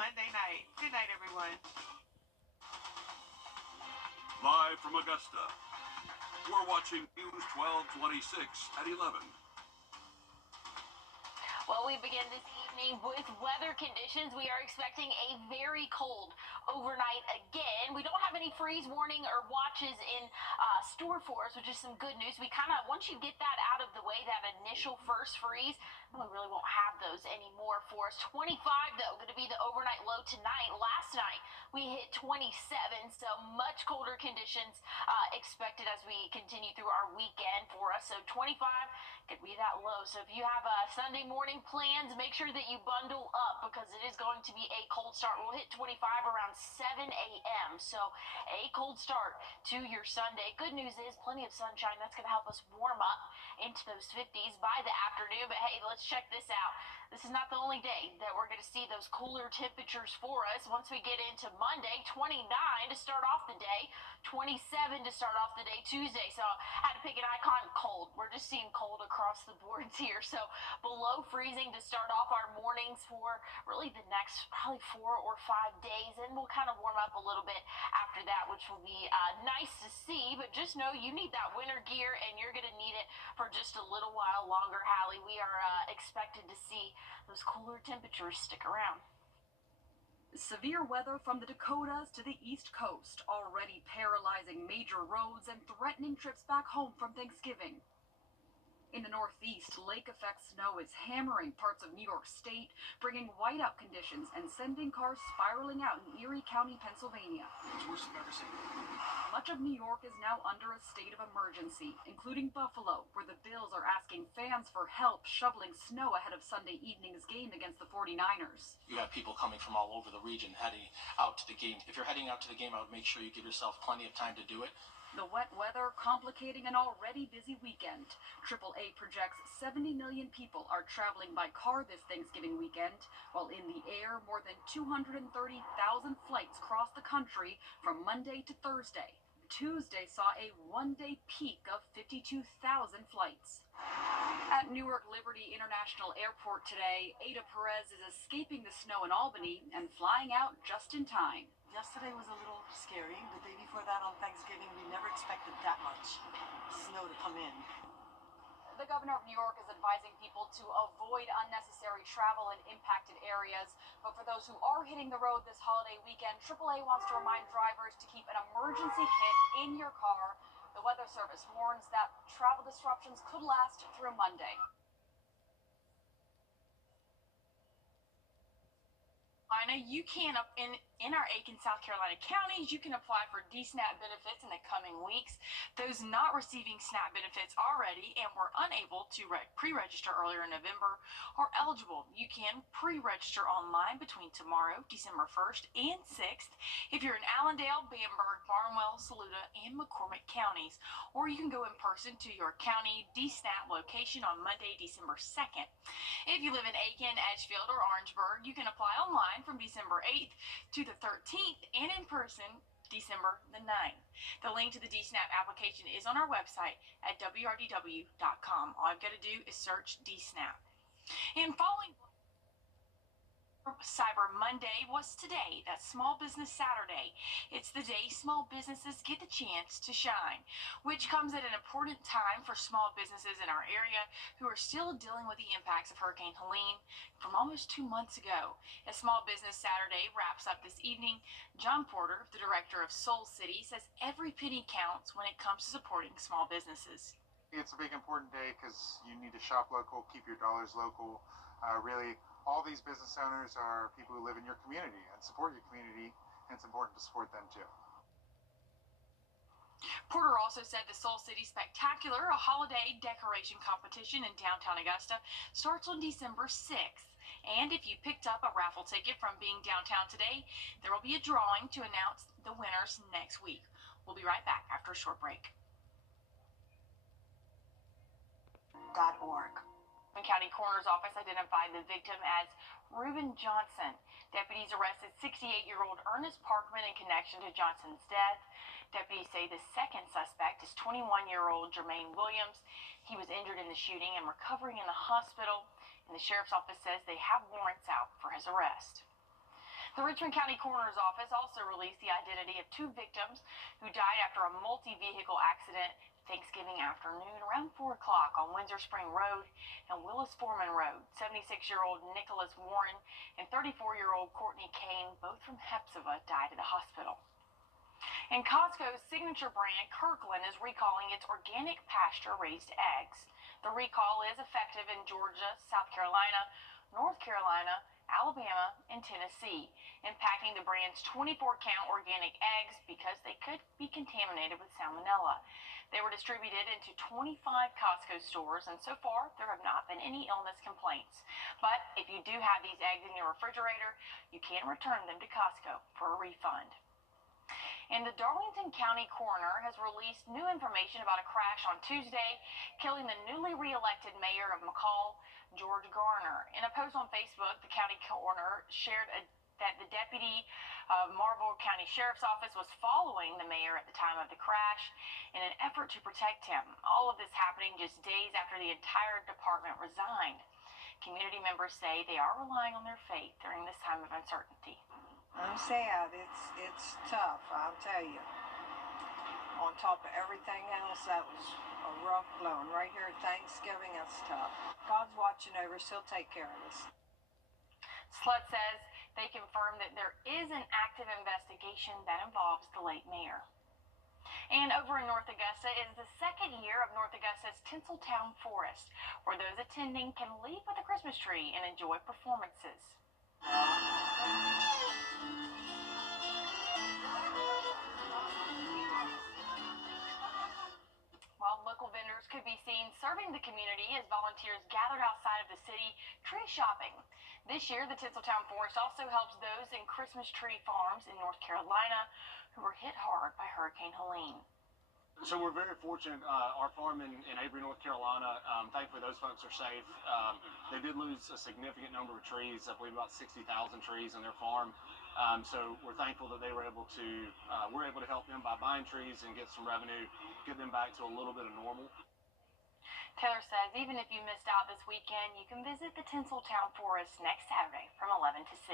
Monday night. Good night, everyone. Live from Augusta, we're watching News 1226 at 11. Well, we begin this evening with weather conditions. We are expecting a very cold overnight again. We don't have any freeze warning or watches in store for us, which is some good news. We kind of, once you get that out of the way, that initial first freeze, we really won't have those anymore for us. 25, though, going to be the overnight low tonight. Last night, we hit 27, so much colder conditions expected as we continue through our weekend for us. So 25 could be that low. So if you have Sunday morning plans, make sure that you bundle up because it is going to be a cold start. We'll hit 25 around 7 a.m. So a cold start to your Sunday. Good news is plenty of sunshine. That's going to help us warm up into those 50s by the afternoon. But hey, let's check this out. This is not the only day that we're going to see those cooler temperatures for us. Once we get into Monday, 29 to start off the day, 27 to start off the day Tuesday. So I had to pick an icon, cold. We're just seeing cold across the boards here. So below freezing to start off our mornings for really the next probably 4 or 5 days. And we'll kind of warm up a little bit after that, which will be nice to see. But just know you need that winter gear and you're going to need it for just a little while longer, Hallie. We are expected to see those cooler temperatures stick around. Severe weather from the Dakotas to the East Coast, already paralyzing major roads and threatening trips back home from Thanksgiving. In the Northeast, lake-effect snow is hammering parts of New York State, bringing whiteout conditions and sending cars spiraling out in Erie County, Pennsylvania. It's worse than I've ever seen. Much of New York is now under a state of emergency, including Buffalo, where the Bills are asking fans for help shoveling snow ahead of Sunday evening's game against the 49ers. You have people coming from all over the region heading out to the game. If you're heading out to the game, I would make sure you give yourself plenty of time to do it. The wet weather complicating an already busy weekend. AAA projects 70 million people are traveling by car this Thanksgiving weekend, while in the air, more than 230,000 flights cross the country from Monday to Thursday. Tuesday saw a one-day peak of 52,000 flights. At Newark Liberty International Airport today, Ada Perez is escaping the snow in Albany and flying out just in time. Yesterday was a little scary. The day before that on Thanksgiving, we never expected that much snow to come in. The governor of New York is advising people to avoid unnecessary travel in impacted areas. But for those who are hitting the road this holiday weekend, AAA wants to remind drivers to keep an emergency kit in your car. The Weather Service warns that travel disruptions could last through Monday. You can, in our Aiken, South Carolina counties, you can apply for DSNAP benefits in the coming weeks. Those not receiving SNAP benefits already and were unable to pre-register earlier in November are eligible. You can pre-register online between tomorrow, December 1st and 6th, if you're in Allendale, Bamberg, Barnwell, Saluda, and McCormick counties. Or you can go in person to your county DSNAP location on Monday, December 2nd. If you live in Aiken, Edgefield, or Orangeburg, you can apply online from December 8th to the 13th and in person December the 9th. The link to the DSNAP application is on our website at wrdw.com. All I've got to do is search DSNAP. And following Cyber Monday was today. That's Small Business Saturday. It's the day small businesses get the chance to shine, which comes at an important time for small businesses in our area who are still dealing with the impacts of Hurricane Helene from almost 2 months ago. As Small Business Saturday wraps up this evening, John Porter, the director of Soul City, says every penny counts when it comes to supporting small businesses. It's a big important day because you need to shop local, keep your dollars local. Really, all these business owners are people who live in your community and support your community, and it's important to support them too. Porter also said the Soul City Spectacular, a holiday decoration competition in downtown Augusta, starts on December 6th. And if you picked up a raffle ticket from being downtown today, there will be a drawing to announce the winners next week. We'll be right back after a short break. .org. The county coroner's office identified the victim as Reuben Johnson. Deputies arrested 68-year-old Ernest Parkman in connection to Johnson's death. Deputies say the second suspect is 21-year-old Jermaine Williams. He was injured in the shooting and recovering in the hospital, and the sheriff's office says they have warrants out for his arrest. The Richmond County Coroner's Office also released the identity of 2 victims who died after a multi-vehicle accident Thanksgiving afternoon around 4 o'clock on Windsor Spring Road and Willis Foreman Road. 76-year-old Nicholas Warren and 34-year-old Courtney Kane, both from Hepzibah, died at the hospital. And Costco's signature brand, Kirkland, is recalling its organic pasture-raised eggs. The recall is effective in Georgia, South Carolina, North Carolina, Alabama, and Tennessee, impacting the brand's 24-count organic eggs because they could be contaminated with salmonella. They were distributed into 25 Costco stores, and so far there have not been any illness complaints. But if you do have these eggs in your refrigerator, you can return them to Costco for a refund. And the Darlington County coroner has released new information about a crash on Tuesday, killing the newly re-elected mayor of McCall, George Garner. In a post on Facebook, the county coroner shared that the deputy of Marlborough County Sheriff's Office was following the mayor at the time of the crash in an effort to protect him. All of this happening just days after the entire department resigned. Community members say they are relying on their faith during this time of uncertainty. I'm sad. It's tough, I'll tell you. On top of everything else, that was a rough blow. And right here at Thanksgiving, that's tough. God's watching over us. He'll take care of us. Slut says they confirm that there is an active investigation that involves the late mayor. And over in North Augusta, it is the second year of North Augusta's Tinseltown Forest, where those attending can leave with a Christmas tree and enjoy performances. While local vendors could be seen serving the community as volunteers gathered outside of the city tree shopping. This year, the Tinseltown Forest also helps those in Christmas tree farms in North Carolina who were hit hard by Hurricane Helene. So we're very fortunate. Our farm in Avery, North Carolina, thankfully those folks are safe. They did lose a significant number of trees, I believe about 60,000 trees in their farm. So we're thankful that they were able to, we're able to help them by buying trees and get some revenue, get them back to a little bit of normal. Taylor says even if you missed out this weekend, you can visit the Tinseltown Forest next Saturday from 11 to 6.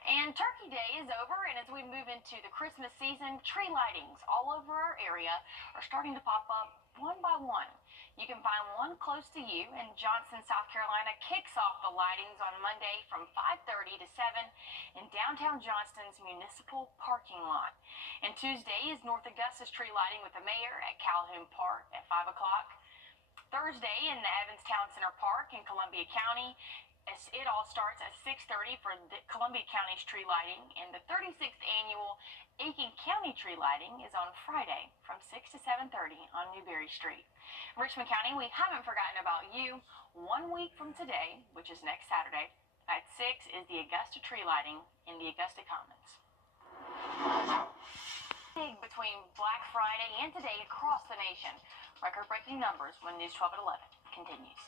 And Turkey Day is over, and as we move into the Christmas season, tree lightings all over our area are starting to pop up one by one. You can find one close to you, and Johnson, South Carolina kicks off the lightings on Monday from 5:30 to 7 in downtown Johnston's municipal parking lot. And Tuesday is North Augusta's tree lighting with the mayor at Calhoun Park at 5 o'clock. Thursday in the Evanstown Center Park in Columbia County. It all starts at 6:30 for the Columbia County's tree lighting, and the 36th annual Aiken County tree lighting is on Friday from 6 to 7:30 on Newberry Street. In Richmond County, we haven't forgotten about you. 1 week from today, which is next Saturday, at 6 is the Augusta tree lighting in the Augusta Commons. Big between Black Friday and today across the nation. Record-breaking numbers when News 12 at 11 continues.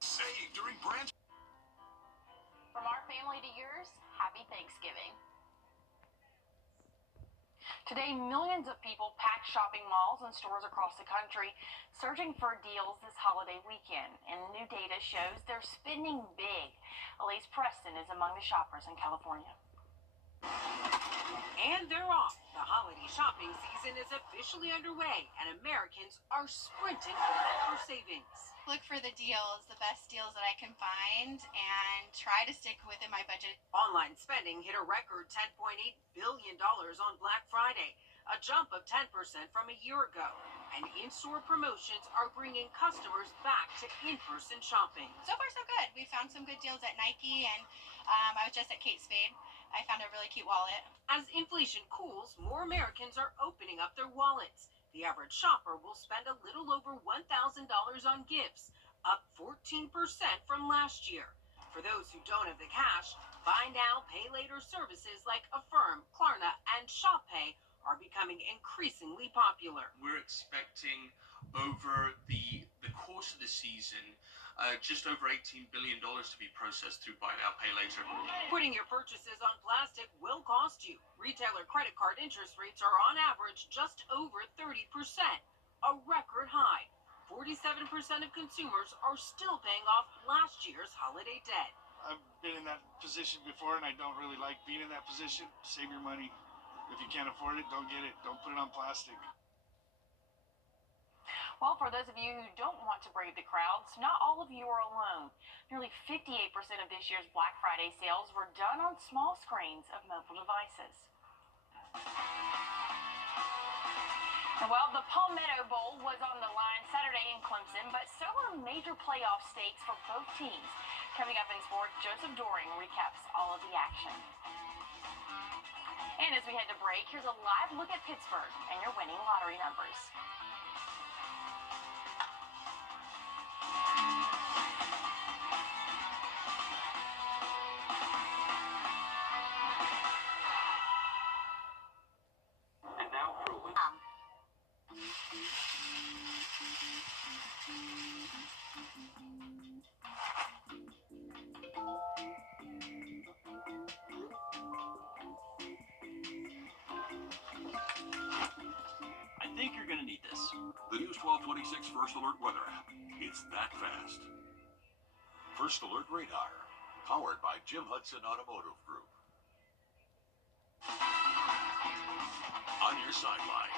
Save during branch. From our family to yours, happy Thanksgiving. Today, millions of people packed shopping malls and stores across the country, searching for deals this holiday weekend. And new data shows they're spending big. Elise Preston is among the shoppers in California. And they're off. The holiday shopping season is officially underway, and Americans are sprinting for savings. Look for the deals, the best deals that I can find, and try to stick within my budget. Online spending hit a record $10.8 billion on Black Friday, a jump of 10% from a year ago. And in-store promotions are bringing customers back to in-person shopping. So far, so good. We found some good deals at Nike, and I was just at Kate Spade. I found a really cute wallet. As inflation cools, more Americans are opening up their wallets. The average shopper will spend a little over $1,000 on gifts, up 14% from last year. For those who don't have the cash, buy now, pay later services like Affirm, Klarna, and ShopPay are becoming increasingly popular. We're expecting over the course of the season just over $18 billion to be processed through buy now, pay later. Putting your purchases on plastic will cost you. Retailer credit card interest rates are on average just over 30%, a record high. 47% of consumers are still paying off last year's holiday debt. I've been in that that position before, and I don't really like being in that position. Save your money. If you can't afford it, don't get it. Don't put it on plastic. Well, for those of you who don't want to brave the crowds, not all of you are alone. Nearly 58% of this year's Black Friday sales were done on small screens of mobile devices. And well, the Palmetto Bowl was on the line Saturday in Clemson, but so are major playoff stakes for both teams. Coming up in sports, Joseph Doring recaps all of the action. And as we head to break, here's a live look at Pittsburgh and your winning lottery numbers. And now for a win. I think you're going to need this. The News 1226 First Alert Weather app. It's that fast. First Alert Radar, powered by Jim Hudson Automotive Group. On your sideline.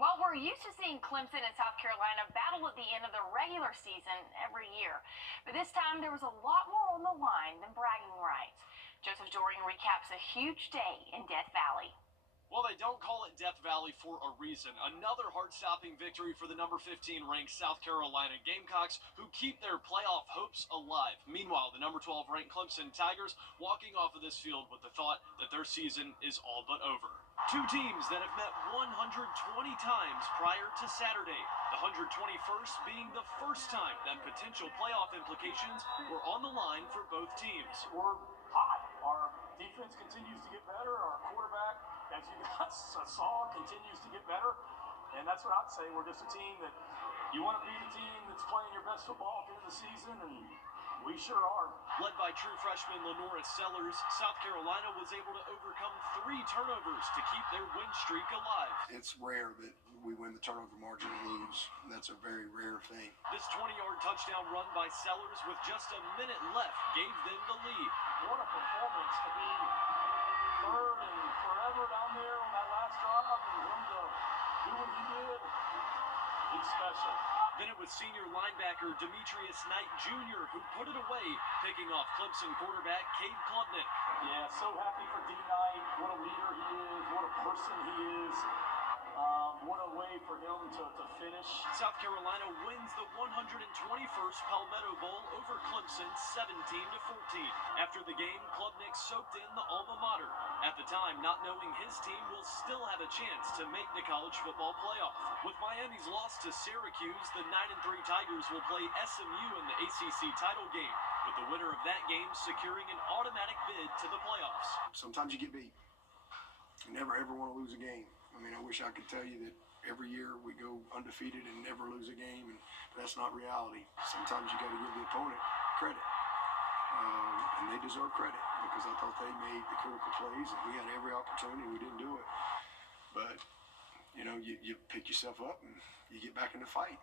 Well, we're used to seeing Clemson and South Carolina battle at the end of the regular season every year. But this time, there was a lot more on the line than bragging rights. Joseph Doring recaps a huge day in Death Valley. Well, they don't call it Death Valley for a reason. Another hard-stopping victory for the number 15 ranked South Carolina Gamecocks, who keep their playoff hopes alive. Meanwhile, the number 12 ranked Clemson Tigers walking off of this field with the thought that their season is all but over. Two teams that have met 120 times prior to Saturday. The 121st being the first time that potential playoff implications were on the line for both teams. We're hot. Our defense continues to get better. Our quarterback, as you guys saw, continues to get better. And that's what I'd say. We're just a team that you want to be the team that's playing your best football at the end of the season, and we sure are. Led by true freshman Lenora Sellers, South Carolina was able to overcome 3 turnovers to keep their win streak alive. It's rare that we win the turnover margin and lose. That's a very rare thing. This 20-yard touchdown run by Sellers with just a minute left gave them the lead. What a performance to be third and forever down there on that last drive, and him to do what he did. He's special. Then it was senior linebacker Demetrius Knight Jr. who put it away, picking off Clemson quarterback Cade Klubnik. Yeah, so happy for D. Knight. What a leader he is. What a person he is. What a way for him to finish. South Carolina wins the 121st Palmetto Bowl over Clemson 17-14. After the game, Klubnik soaked in the alma mater. At the time, not knowing his team will still have a chance to make the college football playoff. With Miami's loss to Syracuse, the 9-3 Tigers will play SMU in the ACC title game, with the winner of that game securing an automatic bid to the playoffs. Sometimes you get beat. You never ever want to lose a game. I mean, I wish I could tell you that every year we go undefeated and never lose a game, but that's not reality. Sometimes you got to give the opponent credit, and they deserve credit because I thought they made the critical plays, and we had every opportunity. We didn't do it, but you know, you pick yourself up and you get back in the fight.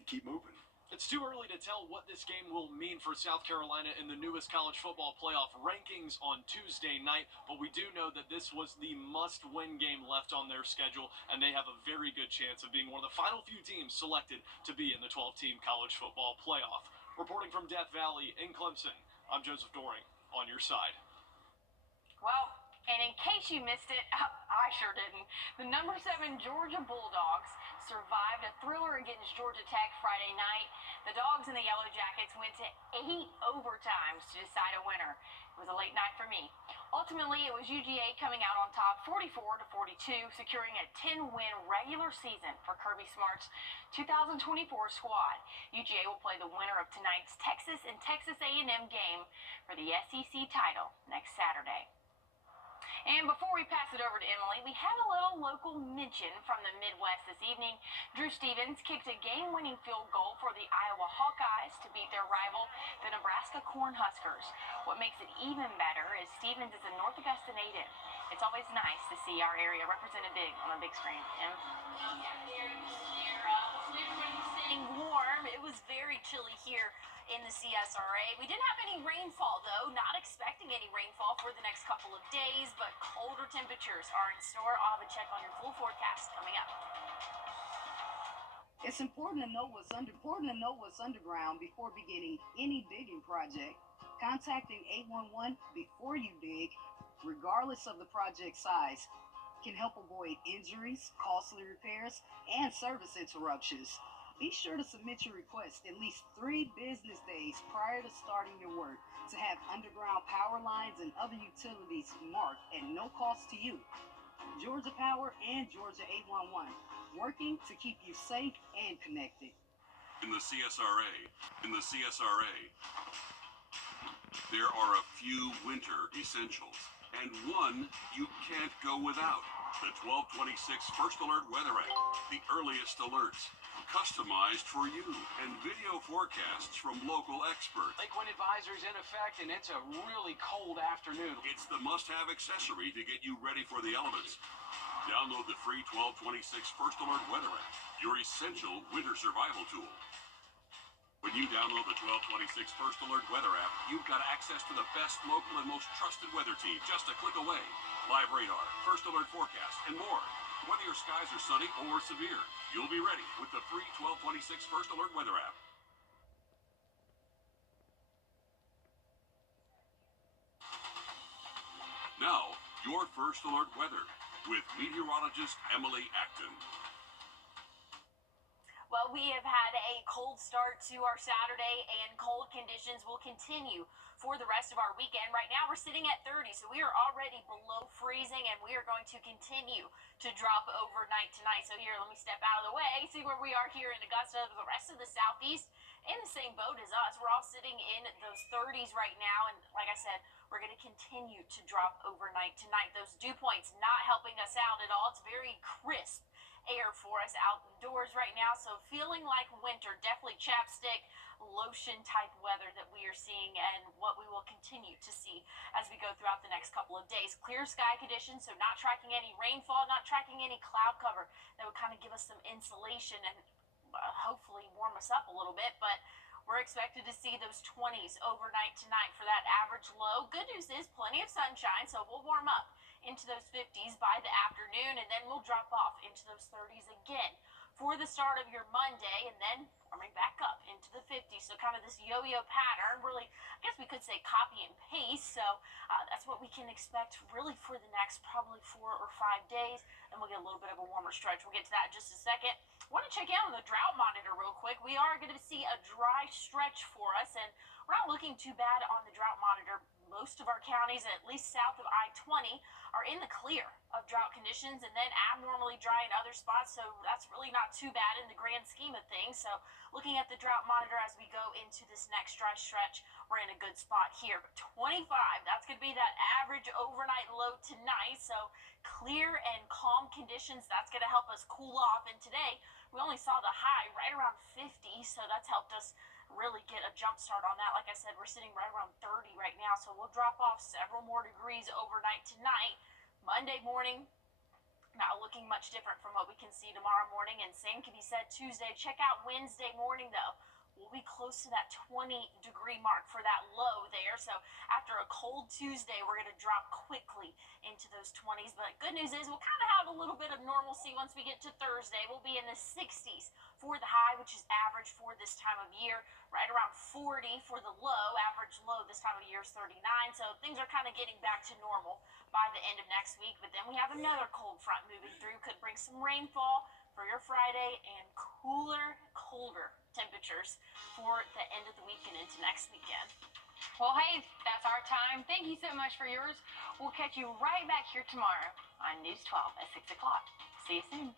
You keep moving. It's too early to tell what this game will mean for South Carolina in the newest college football playoff rankings on Tuesday night, but we do know that this was the must-win game left on their schedule, and they have a very good chance of being one of the final few teams selected to be in the 12-team college football playoff. Reporting from Death Valley in Clemson, I'm Joseph Doring, on your side. Well, and in case you missed it, I sure didn't, the number 7 Georgia Bulldogs survived a thriller against Georgia Tech Friday night. The Dogs and the Yellow Jackets went to 8 overtimes to decide a winner. It was a late night for me. Ultimately, it was UGA coming out on top 44-42, securing a 10-win regular season for Kirby Smart's 2024 squad. UGA will play the winner of tonight's Texas and Texas A&M game for the SEC title next Saturday. And before we pass it over to Emily, we have a little local mention from the Midwest this evening. Drew Stevens kicked a game-winning field goal for the Iowa Hawkeyes to beat their rival, the Nebraska Cornhuskers. What makes it even better is Stevens is a North Augusta native. It's always nice to see our area represented big on the big screen. Staying warm. It was very chilly here in the CSRA. We didn't have any rainfall, though. next couple of days, but colder temperatures are in store. I'll have a check on your full forecast coming up. It's important to know what's underground before beginning any digging project. Contacting 811 before you dig, regardless of the project size, can help avoid injuries, costly repairs, and service interruptions. Be sure to submit your request at least 3 business days prior to starting your work to have underground power lines and other utilities marked at no cost to you. Georgia Power and Georgia 811, working to keep you safe and connected. In the CSRA, there are a few winter essentials, and one you can't go without. The 1226 First Alert Weather App, the earliest alerts, customized for you, and video forecasts from local experts. Lake wind advisory's in effect, and it's a really cold afternoon. It's the must-have accessory to get you ready for the elements. Download the free 1226 First Alert Weather App, your essential winter survival tool. When you download the 1226 First Alert Weather App, you've got access to the best local and most trusted weather team just a click away. Live radar, First Alert forecast, and more. Whether your skies are sunny or severe, you'll be ready with the free 1226 First Alert Weather App. Now, your First Alert weather with meteorologist Emily Acton. Well, we have had a cold start to our Saturday, and cold conditions will continue for the rest of our weekend. Right now, we're sitting at 30, so we are already below freezing, and we are going to continue to drop overnight tonight. So here, let me step out of the way, see where we are here in Augusta. The rest of the Southeast in the same boat as us. We're all sitting in those 30s right now, and like I said, we're going to continue to drop overnight tonight. Those dew points not helping us out at all. It's very crisp air for us outdoors right now, so feeling like winter. Definitely chapstick, lotion type weather that we are seeing, and what we will continue to see as we go throughout the next couple of days. Clear sky conditions, so not tracking any rainfall, not tracking any cloud cover. That would kind of give us some insulation and hopefully warm us up a little bit, but we're expected to see those 20s overnight tonight for that average low. Good news is plenty of sunshine, so we'll warm up into those 50s by the afternoon, and then we'll drop off into those 30s again for the start of your Monday, and then warming back up into the 50s. So kind of this yo-yo pattern, really, I guess we could say copy and paste. So that's what we can expect really for the next probably 4 or 5 days, and we'll get a little bit of a warmer stretch. We'll get to that in just a second. I want to check out on the drought monitor real quick. We are going to see a dry stretch for us, and we're not looking too bad on the drought monitor. Most of our counties, at least south of I-20, are in the clear of drought conditions, and then abnormally dry in other spots, so that's really not too bad in the grand scheme of things. So looking at the drought monitor as we go into this next dry stretch, we're in a good spot here. But 25, that's going to be that average overnight low tonight, so clear and calm conditions, that's going to help us cool off. And today, we only saw the high right around 50, so that's helped us really get a jump start on that. Like I said, we're sitting right around 30 right now, so we'll drop off several more degrees overnight tonight. Monday morning, not looking much different from what we can see tomorrow morning, and same can be said Tuesday. Check out Wednesday morning, though. We'll be close to that 20-degree mark for that low there. So after a cold Tuesday, we're going to drop quickly into those 20s. But good news is we'll kind of have a little bit of normalcy once we get to Thursday. We'll be in the 60s for the high, which is average for this time of year. Right around 40 for the low. Average low this time of year is 39. So things are kind of getting back to normal by the end of next week. But then we have another cold front moving through. Could bring some rainfall for your Friday, and colder temperatures for the end of the week and into next weekend. Well, hey, that's our time. Thank you so much for yours. We'll catch you right back here tomorrow on News 12 at 6 o'clock. See you soon.